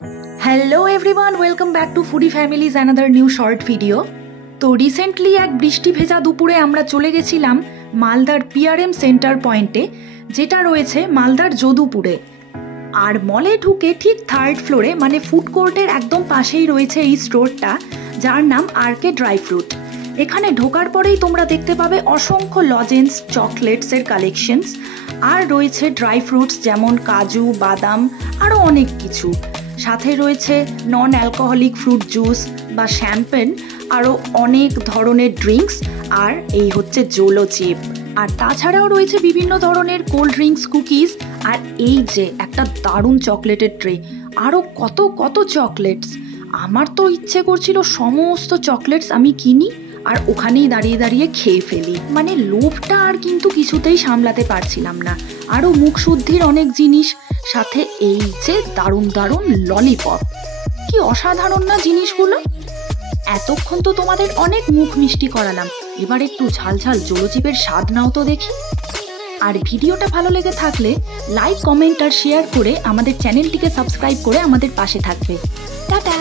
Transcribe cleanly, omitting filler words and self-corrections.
Hello everyone, welcome back to foodie families another new short video. তো recently এক বৃষ্টি ভেজা দুপুরে আমরা চলে গেছিলাম মালদার পিআরএম সেন্টার পয়েন্টে, যেটা রয়েছে মালদার যদুপুরে। আর মলে ঢুকে ঠিক থার্ড ফ্লোরে মানে ফুড কোর্টের একদম পাশেই রয়েছে এই স্টোরটা, যার নাম আরকে ড্রাই ফ্রুট। এখানে ঢোকার পরেই তোমরা দেখতে পাবে অসংখ্য লজেন্স, চকলেটসের কালেকশনস, আর রয়েছে ড্রাই ফ্রুটস যেমন কাজু, বাদাম, আরও অনেক কিছু। সাথে রয়েছে নন অ্যালকোহলিক ফ্রুট জুস বা শ্যাম্পেন, আরও অনেক ধরনের ড্রিঙ্কস, আর এই হচ্ছে জোলো চিপ। আর তাছাড়াও রয়েছে বিভিন্ন ধরনের কোল্ড ড্রিঙ্কস, কুকিজ, আর এই যে একটা দারুণ চকলেটের ট্রে, আরও কত কত চকলেটস। আমার তো ইচ্ছে করছিল সমস্ত চকলেটস আমি কিনি আর ওখানেই দাঁড়িয়ে দাঁড়িয়ে খেয়ে ফেলি। মানে লোভটা আর কিন্তু কিছুতেই সামলাতে পারছিলাম না। আরও মুখ শুদ্ধির অনেক জিনিস, সাথে এই যে দারুণ দারুণ ললিপপ। কি অসাধারণ না জিনিসগুলো! এতক্ষণ তো তোমাদের অনেক মুখ মিষ্টি করালাম, এবার একটু ঝালঝাল জলজিবের স্বাদ নাও তো দেখি। আর ভিডিওটা ভালো লেগে থাকলে লাইক, কমেন্ট আর শেয়ার করে আমাদের চ্যানেলটিকে সাবস্ক্রাইব করে আমাদের পাশে থাকবে। টাটা।